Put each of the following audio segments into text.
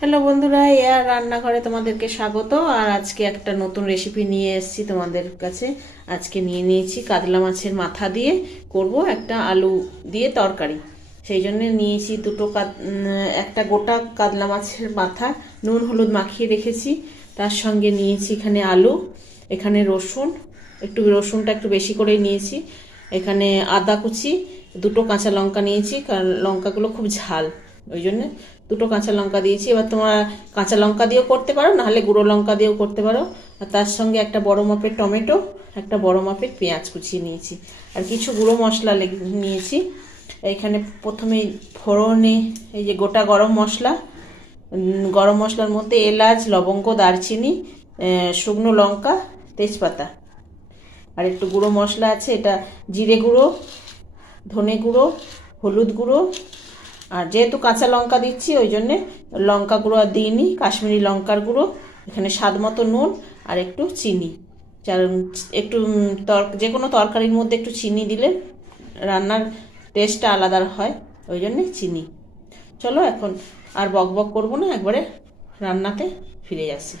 Hello বন্ধুরা, air রান্নাঘরে তোমাদেরকে স্বাগত। আর আজকে একটা নতুন রেসিপি নিয়ে এসেছি তোমাদের কাছে। আজকে নিয়ে নিয়েছি কাতলা মাছের মাথা দিয়ে করব একটা আলু দিয়ে তরকারি। সেই জন্য নিয়েছি একটা গোটা কাতলা মাছের মাথা নুন হলুদ মাখিয়ে রেখেছি। তার সঙ্গে নিয়েছি এখানে আলু, এখানে রসুন, রসুনটা একটু বেশি করে নিয়েছি। এখানে আদা কুচি, দুটো কাঁচা লঙ্কা নিয়েছি, কারণ লঙ্কাগুলো খুব ঝাল, ওই জন্য দুটো কাঁচা লঙ্কা দিয়েছি। এবার তোমরা কাঁচা লঙ্কা দিয়েও করতে পারো, নাহলে গুঁড়ো লঙ্কা দিয়েও করতে পারো। আর তার সঙ্গে একটা বড় মাপের টমেটো, একটা বড় মাপের পেঁয়াজ কুচিয়ে নিয়েছি, আর কিছু গুঁড়ো মশলা নিয়েছি। এখানে প্রথমে ফোড়নে এই যে গোটা গরম মশলা, গরম মশলার মধ্যে এলাচ, লবঙ্গ, দারচিনি, শুকনো লঙ্কা, তেজপাতা, আর একটু গুঁড়ো মশলা আছে, এটা জিরে গুঁড়ো, ধনে গুঁড়ো, হলুদ গুঁড়ো। আর যেহেতু কাঁচা লঙ্কা দিচ্ছি ওই জন্যে লঙ্কা গুঁড়ো আর দিইনি, কাশ্মীরি লঙ্কার গুঁড়ো। এখানে স্বাদ মতো নুন আর একটু চিনি। একটু যে কোনো তরকারির মধ্যে একটু চিনি দিলে রান্নার টেস্টটা আলাদা হয়, ওই জন্যে চিনি। চলো এখন আর বক বক করবো না, একবারে রান্নাতে ফিরে আসি।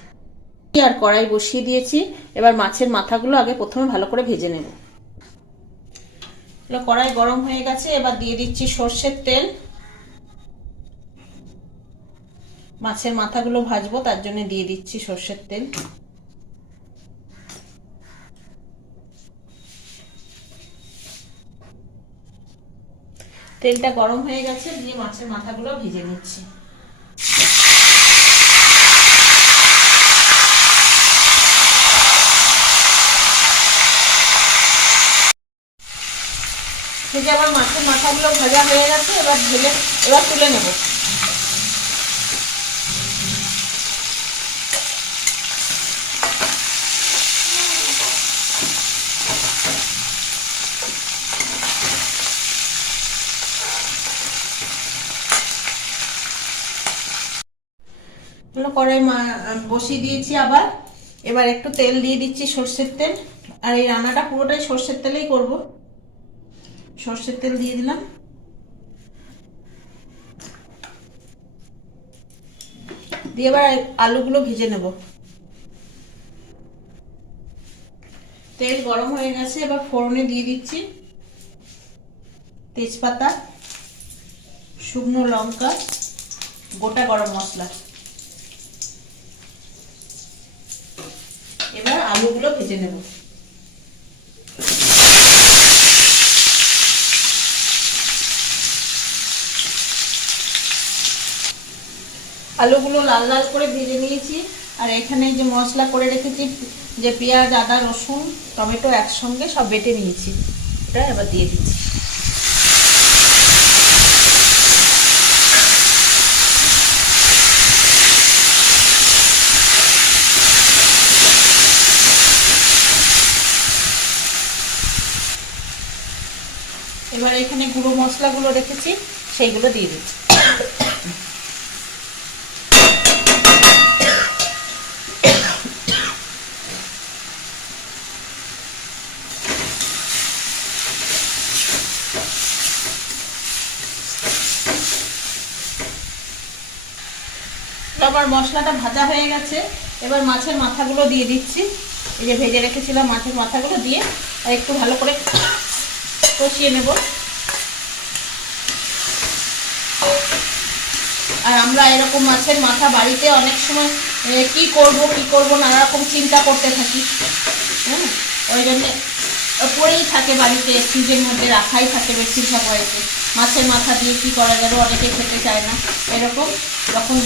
আর কড়াই বসিয়ে দিয়েছি। এবার মাছের মাথাগুলো আগে প্রথমে ভালো করে ভেজে নেব। কড়াই গরম হয়ে গেছে, এবার দিয়ে দিচ্ছি সর্ষের তেল। মাছের মাথাগুলো ভাজবো, তার জন্য দিয়ে দিচ্ছি সর্ষের তেল। তেলটা গরম হয়ে গেছে, দিয়ে মাছের মাথাগুলো ভেজে নিচ্ছি। ভেজে আবার মাছের মাথাগুলো ভাজা হয়ে গেছে, এবার তুলে নেব। কড়াই বসিয়ে দিয়েছি আবার। এবার একটু তেল দিয়ে দিচ্ছি, সর্ষের তেল। আর এই রান্নাটা পুরোটাই সর্ষের তেলেই করব। সর্ষের তেল দিয়ে দিলাম, দিয়ে এবার আলুগুলো ভেজে নেব। তেল গরম হয়ে গেছে, এবার ফোড়নে দিয়ে দিচ্ছি তেজপাতা, শুকনো লঙ্কা, গোটা গরম মশলা। এবার আলুগুলো ভেজে নেব। আলুগুলো লাল লাল করে ভেজে নিয়েছি। আর এখানে যে মশলা করে রেখেছি, যে পেঁয়াজ, আদা, রসুন, টমেটো একসঙ্গে সব বেটে নিয়েছি, এটা এবার দিয়ে দিচ্ছি। এবার এখানে গুঁড়ো মশলাগুলো রেখেছি, সেইগুলো দিয়ে দিচ্ছি। আবার মশলাটা ভাজা হয়ে গেছে, এবার মাছের মাথাগুলো দিয়ে দিচ্ছি। এই যে ভেজে রেখেছিলাম মাছের মাথাগুলো দিয়ে আর একটু ভালো করে কষিয়ে নেব। আর আমরা এরকম মাছের মাথা বাড়িতে অনেক সময় কি করব নানা রকম চিন্তা করতে থাকি। হ্যাঁ, ওই জন্যে পড়েই থাকে বাড়িতে, ফ্রিজের মধ্যে রাখাই থাকে বেশিরভাগ বাড়িতে। মাছের মাথা দিয়ে কি করা যাবে, অনেকে খেতে চায় না। এরকম যখন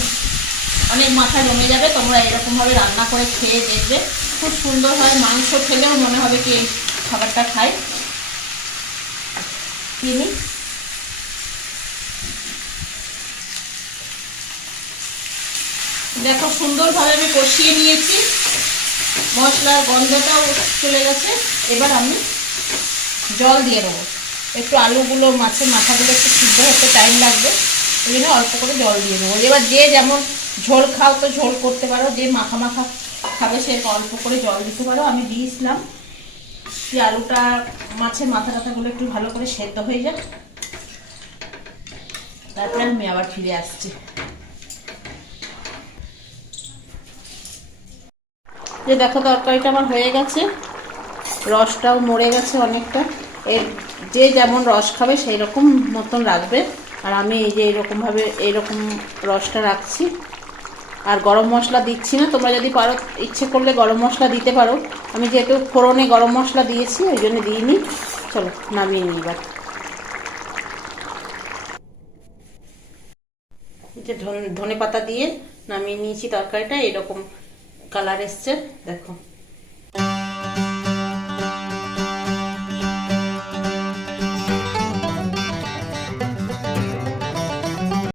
অনেক মাথা জমে যাবে, তোমরা এরকমভাবে রান্না করে খেয়ে দেখবে, খুব সুন্দর হয়। মাংস খেলেও মনে হবে কি এই খাবারটা খাই। চিনি, দেখো সুন্দরভাবে আমি কষিয়ে নিয়েছি, মশলার গন্ধটাও চলে গেছে। এবার আমি জল দিয়ে দেবো। একটু আলুগুলো, মাছের মাথাগুলো একটু সিদ্ধ হতে টাইম লাগবে, ওই জন্য অল্প করে জল দিয়ে দেবো। এবার যে যেমন ঝোল খাও তো ঝোল করতে পারো, যে মাখা মাখা খাবে সে অল্প করে জল দিতে পারো। আমি দিয়েছিলাম যে আলুটা, মাছের মাথা টাথাগুলো একটু ভালো করে সেদ্ধ হয়ে যাক, তারপরে আমি আবার ফিরে আসছি। যে দেখো তরকারিটা আমার হয়ে গেছে, রসটাও মরে গেছে অনেকটা। এর যে যেমন রস খাবে সেই রকম মতন রাখবে। আর আমি এই যে এইরকমভাবে এইরকম রসটা রাখছি। আর গরম মশলা দিচ্ছি না, তোমরা যদি পারো ইচ্ছে করলে গরম মশলা দিতে পারো। আমি যেহেতু ফোড়নে গরম মশলা দিয়েছি ওই জন্য দিইনি। চলো নামিয়ে নিই এবার। যে ধনে পাতা দিয়ে নামিয়ে নিয়েছি তরকারিটা, এরকম কালার এসছে দেখো।